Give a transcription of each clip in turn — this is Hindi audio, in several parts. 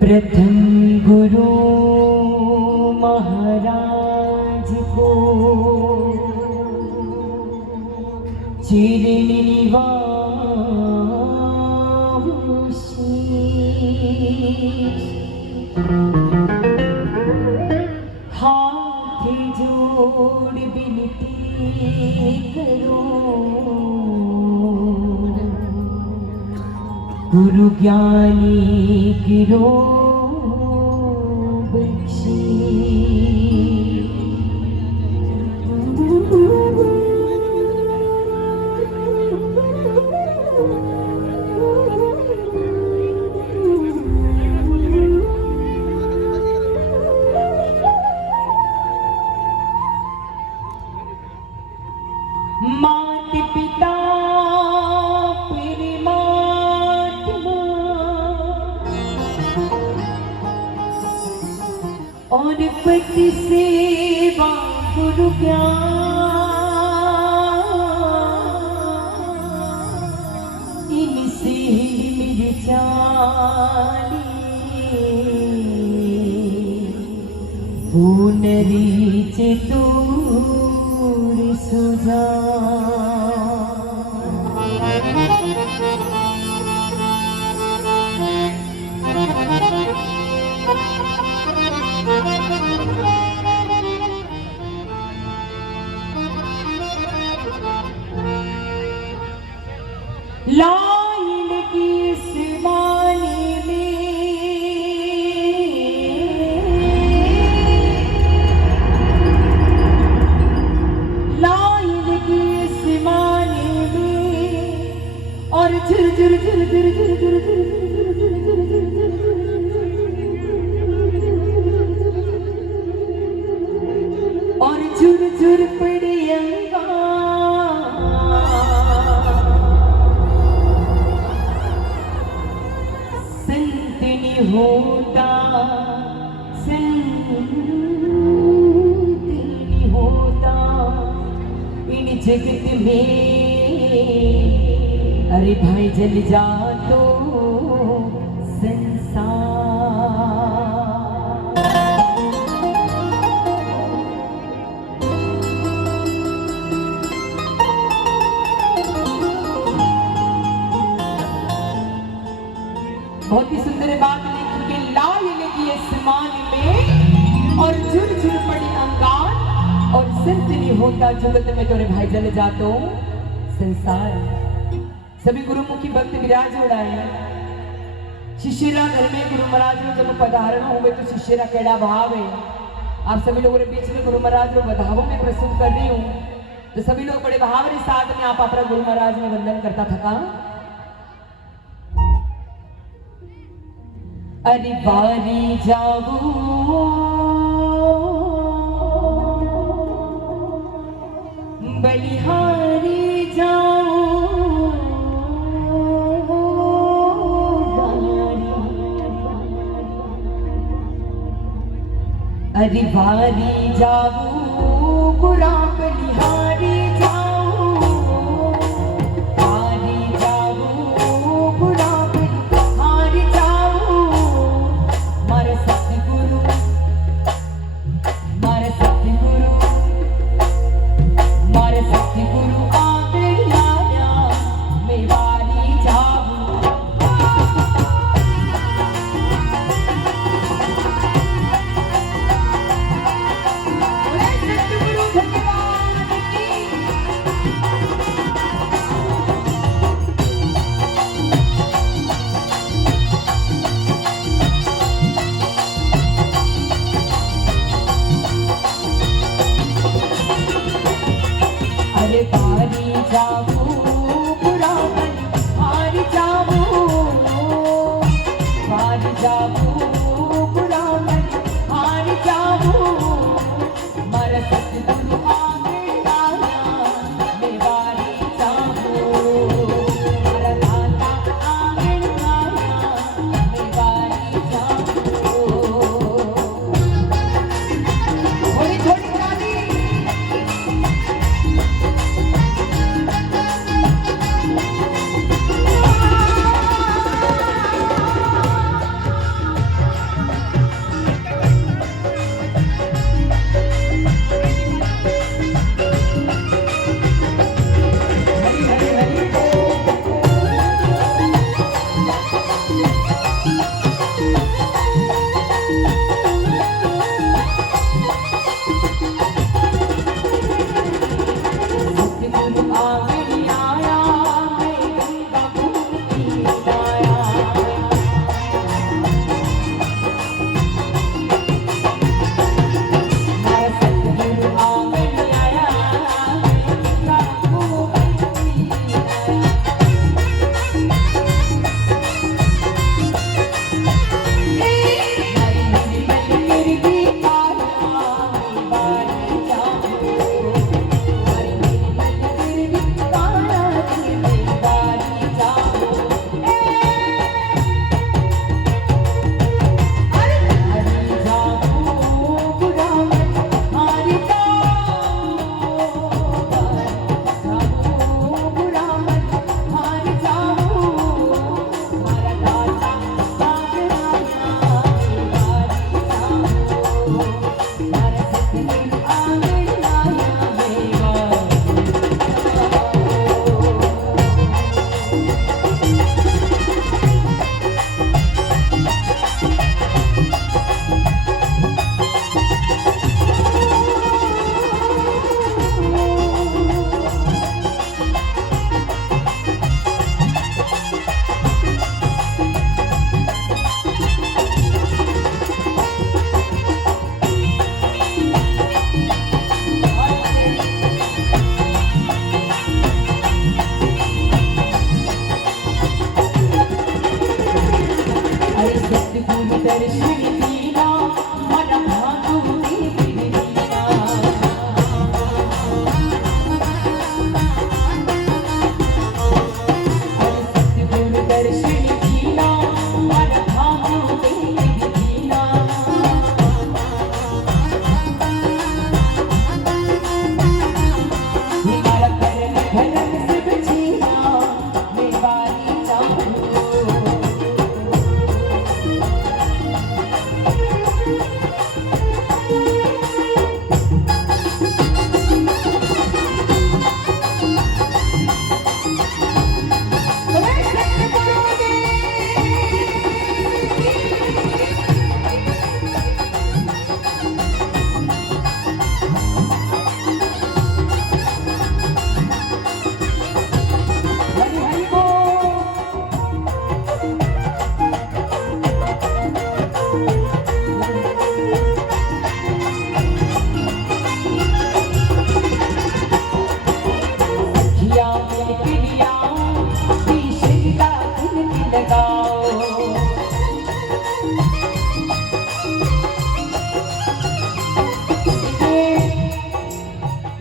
प्रथम गुरु महाराज को चिरनिवासी हाथ जोड़ विनती करो गुरु ज्ञानी गिरो बख्शी मात पिता और पति सेवा गुरु ज्ञान इनसे मिल जाने पुनरीचे दूर सुजा लाइन की सिमानी में लाइन की सिमानी में और झुर झुर झुर झुर झुर झुर और झुर झुर पड़ी होता संतनी होता इन जगत में अरे भाई जल जा तो बहुत ही सुंदर बात लिखी के लाल लगी आसमान में और झुर झुर पड़ी अंगार और संत नहीं होता जगत में तोरे भाई जल जातो संसार। सभी गुरुमुखी भक्त विराज उड़ाए शिष्यरा घर में गुरु महाराज जब पधारण होंगे तो शिष्यरा केड़ा भाव है। आप सभी लोगों के बीच में गुरु महाराज को बधावों में प्रस्तुत कर रही हूँ तो सभी लोग बड़े भाव के साथ में आप अपना गुरु महाराज में वंदन करता थका। अरे बारी जाऊं बलिहारी जाऊं अरे बारी जाऊं बुरा बलिहारी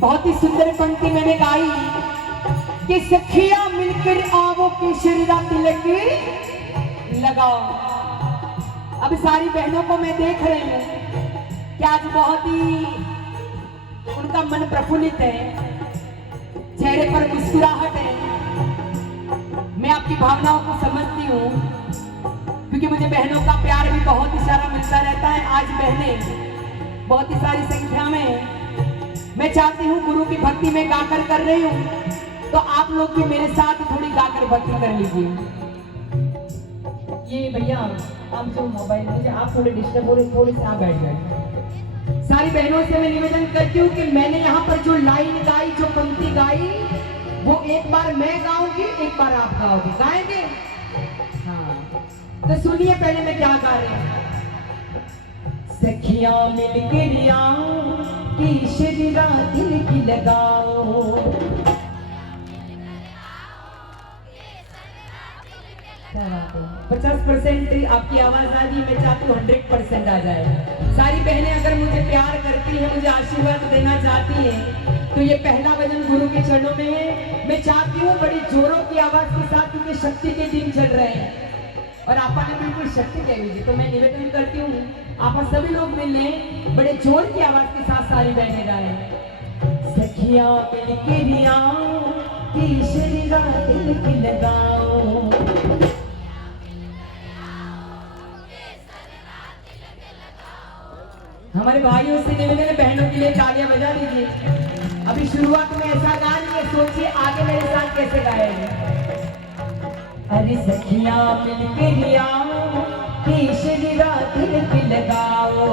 बहुत ही सुंदर पंक्ति मैंने गाई कि सखिया मिलकर आवो केसरी रा तिलक लगाओ। अब सारी बहनों को मैं देख रही हूँ कि आज बहुत ही उनका मन प्रफुल्लित है, चेहरे पर मुस्कुराहट है। मैं आपकी भावनाओं को समझती हूँ क्योंकि मुझे बहनों का प्यार भी बहुत ही सारा मिलता रहता है। आज बहनें बहुत ही सारी संख्या में, मैं चाहती हूँ गुरु की भक्ति में गाकर कर रही हूँ, तो आप लोग भी मेरे साथ थोड़ी गाकर भक्ति कर लीजिए। ये भैया आप जो मोबाइल मुझे आप थोड़े डिस्टर्ब हो रहे, थोड़े से आप बैठ जाए। सारी बहनों से मैं निवेदन करती हूँ कि मैंने यहाँ पर जो लाइन गाई, जो पंक्ति गाई, वो एक बार मैं गाऊंगी, एक बार आप गाओगे। गाएंगे? हाँ, तो सुनिए पहले मैं क्या गा रही हूँ। सखियां मिलकर आओ केसरी रा तिलक लगाओ। 50% आपकी आवाज आ रही है, मैं चाहती हूँ 100% आ जाए। सारी बहनें अगर मुझे प्यार करती हैं, मुझे आशीर्वाद देना चाहती हैं, तो ये पहला भजन गुरु के चरणों में है। मैं चाहती हूँ बड़ी जोरों की आवाज के साथ, क्योंकि शक्ति के दिन चल रहे हैं और आपा ने बिल्कुल शक्ति कह लीजिए, तो मैं निवेदन करती हूँ आप सभी लोग मिल लें, बड़े जोर की आवाज के साथ सारी बहनें गाएं। सखियां मिलके आओ केसरी रा तिलक लगाओ। हमारे भाइयों से निवेदन है, बहनों के लिए तालियां बजा दीजिए। अभी शुरुआत में ऐसा गा लिए, सोचिए आगे मेरे साथ कैसे गाएंगे। अरे सखियां मिलके आओ केसरी रा तिलक लगाओ।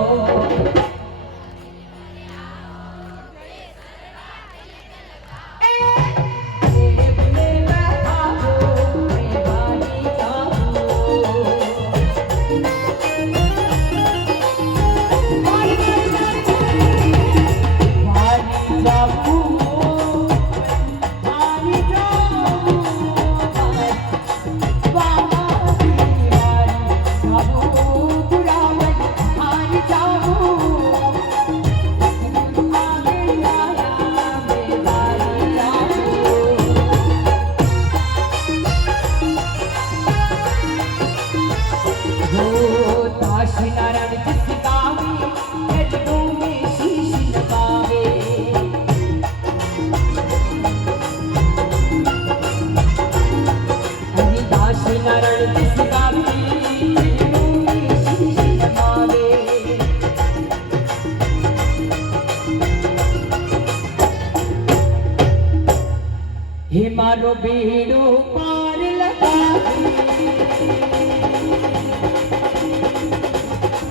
हे मारो बेड़ो पार लगा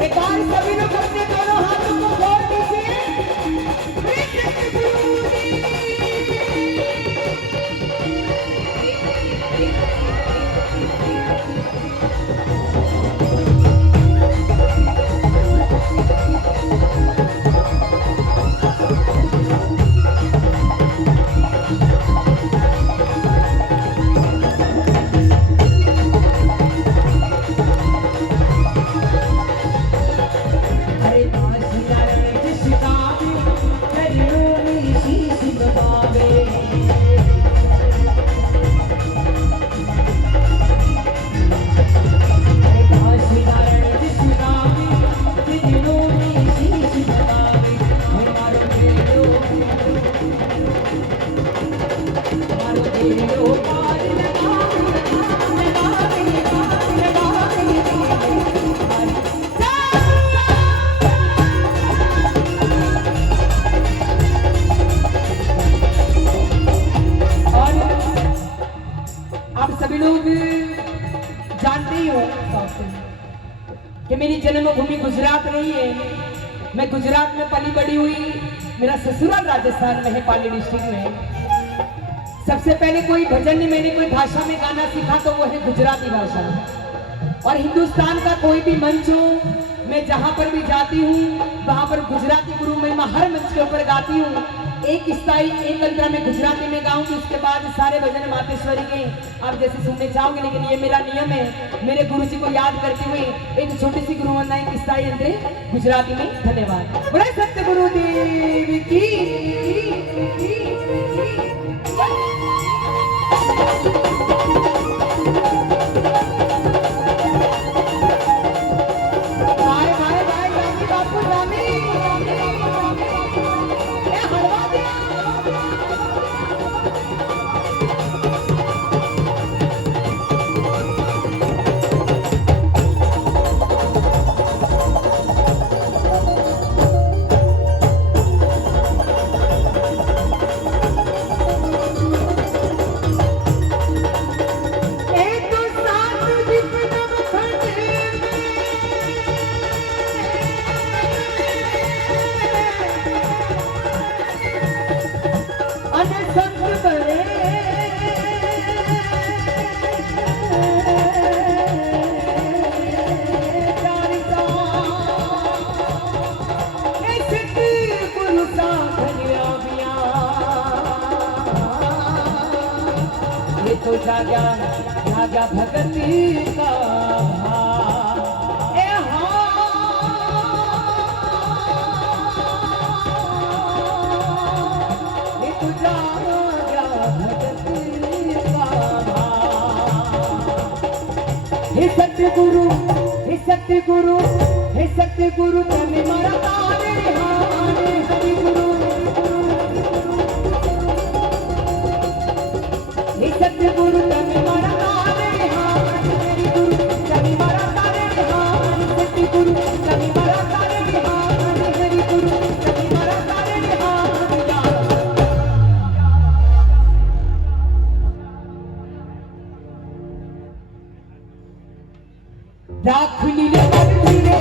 एक बार सभी लोग अपने दोनों हाथों को जोड़ दीजिए। सभी लोग जानते ही हो कि मेरी जन्मभूमि गुजरात रही है। मैं गुजरात में पली बड़ी हुई, मेरा ससुराल राजस्थान में है, पाली डिस्ट्रिक्ट में। सबसे पहले कोई भजन में मैंने कोई भाषा में गाना सीखा तो वो है गुजराती भाषा। और हिंदुस्तान का कोई भी मंच हो, मैं जहां पर भी जाती हूँ वहां पर गुजराती गुरु महिमा हर मंच के ऊपर गाती हूँ। एक स्थाई एक अंतरा में गुजराती में गाऊंगी, उसके बाद सारे भजन मातेश्वरी के आप जैसे सुनने चाहोगे। लेकिन ये मेरा नियम है, मेरे गुरु जी को याद करते हुए एक छोटी सी गुरु वंदना एक स्थाई अंतरे गुजराती में। धन्यवाद। बड़े सत्य गुरुदेव की। जागा जागा भगती का भाव। ए हाँ, तू जागा भगती का भाव। हे सतगुरु हे सतगुरु हे सतगुरु तने मारा तारे हारे सतगुरु हे सतगुरु तने मारा तारे हारे गुरु तने मारा तारे हारे सतगुरु तने मारा तारे हारे हरि गुरु तने मारा तारे हारे राख नीले पर धीरे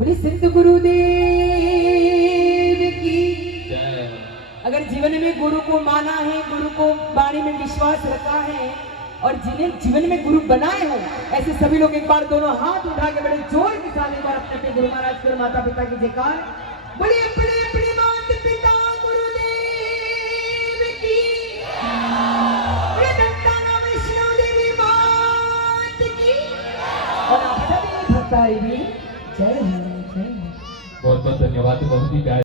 बोले सिद्ध गुरुदेव की जय। अगर जीवन में गुरु को माना है, गुरु को वाणी में विश्वास रखा है और जिन्हें जीवन में गुरु बनाए हो, ऐसे सभी लोग एक बार दोनों हाथ उठा के बड़े जोर के साथ एक बार अपने गुरु महाराज को, माता पिता की जयकार बोलिए।